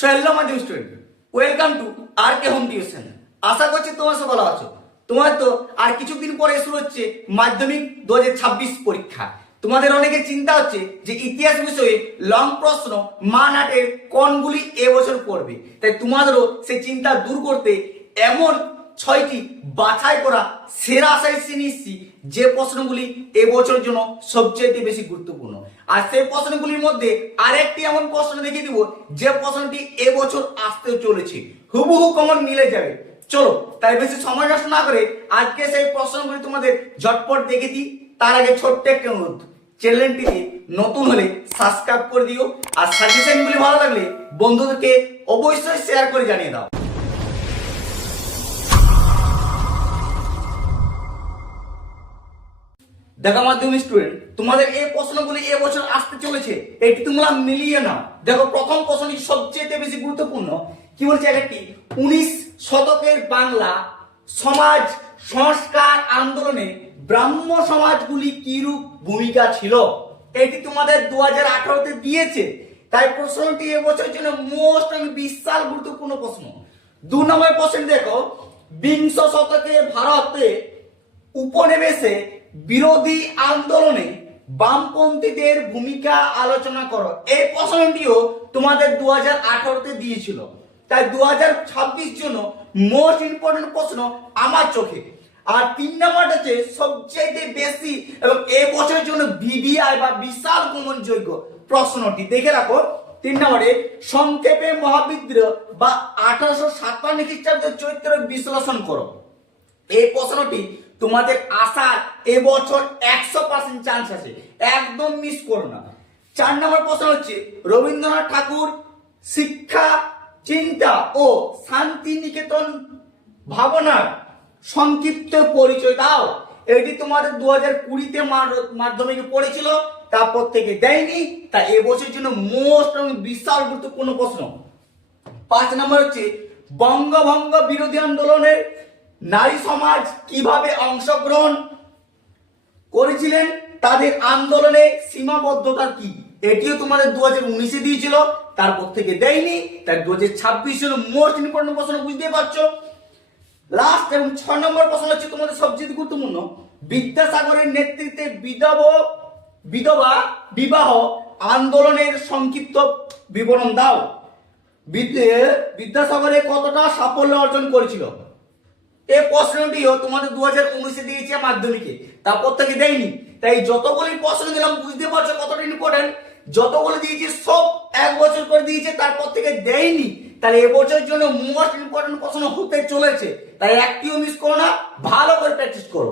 Hello my dear student, welcome to R K home tuition. আশা করছি তোমার সব ভালো আছো। তোমার তো আর কিছুদিন পরে শুরু হচ্ছে মাধ্যমিক 2026 পরীক্ষা। তোমাদের অনেকে চিন্তা হচ্ছে যে ইতিহাস বিষয়ে লং প্রশ্ন মানাটের কোনগুলি এবছর পড়বে। তাই তোমাদেরও সেই চিন্তা দূর করতে এমন 6টি বাছাই করা সেরা সাজেশন নিচ্ছি যে প্রশ্নগুলি এবছরের জন্য সবচেয়ে বেশি গুরুত্বপূর্ণ। আর সেই প্রশ্নগুলির মধ্যে আরেকটি এমন প্রশ্ন দেখিয়ে দিব যে প্রশ্নটি এবছর আসতে চলেছে, হুবহু কমন মিলে যাবে। চলো তাই বেশি সময় নষ্ট না করে আজকে সেই প্রশ্নগুলি তোমাদের ঝটপট দেখে দিই। তার আগে ছোট্ট একটা অনুরোধ, চ্যানেলটিকে নতুন হলে সাবস্ক্রাইব করে দিও, আর সাজেশনগুলি ভালো লাগলে বন্ধুদেরকে অবশ্যই শেয়ার করে জানিয়ে দাও। দেখো মাধ্যমিক স্টুডেন্ট, তোমাদের এই প্রশ্নগুলি এবছর আসতে চলেছে, এটি তোমরা মিলিয়ে নাও। দেখো প্রথম প্রশ্নটি সবচেয়ে বেশি গুরুত্বপূর্ণ। কি বলছে একটি 19 শতকের বাংলা সমাজ সংস্কার আন্দোলনে ব্রাহ্ম সমাজগুলি কিরূপ ভূমিকা ছিল। এটি তোমাদের 2018-তে দিয়েছে, তাই প্রশ্নটি এবছরের জন্য মোস্ট বিশাল গুরুত্বপূর্ণ প্রশ্ন। 2 নম্বর প্রশ্ন দেখো, বিংশ শতকে ভারতে উপনিবেশে বিরোধী আন্দোলনে বামপন্থীদের ভূমিকা আলোচনা করো। এই প্রশ্নটিও তোমাদের 2018-তে দিয়েছিল, তাই 2026 জন্য মোস্ট ইম্পর্টেন্ট প্রশ্ন আমার চোখে। আর 3 নম্বরটা হচ্ছে সবচেয়ে বেশি এবং এই বছরের জন্য ভিভিআই বা বিশাল গ্রহণযোগ্য প্রশ্নটি, দেখে রাখো। 3 নম্বরে সংক্ষেপে মহাবিদ্রোহ বা 1857 খ্রিস্টাব্দের চরিত্র বিশ্লেষণ করো। এই প্রশ্নটি তোমাদের আসার এবছর 100% চান্স আছে, একদম মিস করো না। 4 নম্বর প্রশ্ন হচ্ছে রবীন্দ্রনাথ ঠাকুর শিক্ষা চিন্তা ও শান্তি নিকেতন ভাবনার সংক্ষিপ্ত পরিচয় দাও। এটি তোমাদের 2020-তে মাধ্যমিকে পড়েছিল, তারপর থেকে দেয়নি, তাই এবছরের জন্য মোস্ট বিশাল গুরুত্বপূর্ণ প্রশ্ন। 5 নম্বর হচ্ছে বঙ্গভঙ্গ বিরোধী আন্দোলনের নারী সমাজ কিভাবে অংশগ্রহণ করেছিলেন, তাদের আন্দোলনে সীমাবদ্ধতা কি। এটিও তোমাদের 2019-এ দিয়েছিল, তারপর থেকে দেয়নি, তাই 2026 হলো মোস্ট ইম্পর্টেন্ট প্রশ্ন, বুঝতে পারছো। লাস্ট এবং 6 নম্বর প্রশ্ন হচ্ছে তোমাদের সবচেয়ে গুরুত্বপূর্ণ। বিদ্যাসাগরের নেতৃত্বে বিধবা বিবাহ আন্দোলনের সংক্ষিপ্ত বিবরণ দাও। বিদ্যাসাগরে কতটা সাফল্য অর্জন করেছিল। এই প্রশ্নটিও তোমাদের 2019-এ দিয়েছে মাধ্যমিকে, তারপর থেকে দেয়নি, তাই যতগুলি প্রশ্ন দিলাম বুঝতে পারছো কতটা ইম্পর্টেন্ট। যতগুলো দিয়েছে সব 1 বছর করে দিয়েছে, তারপর থেকে দেয়নি, তাহলে এবছরের জন্য মোস্ট ইম্পর্টেন্ট প্রশ্ন হতে চলেছে। তাই একটিও মিস করো না, ভালো করে প্র্যাকটিস করো।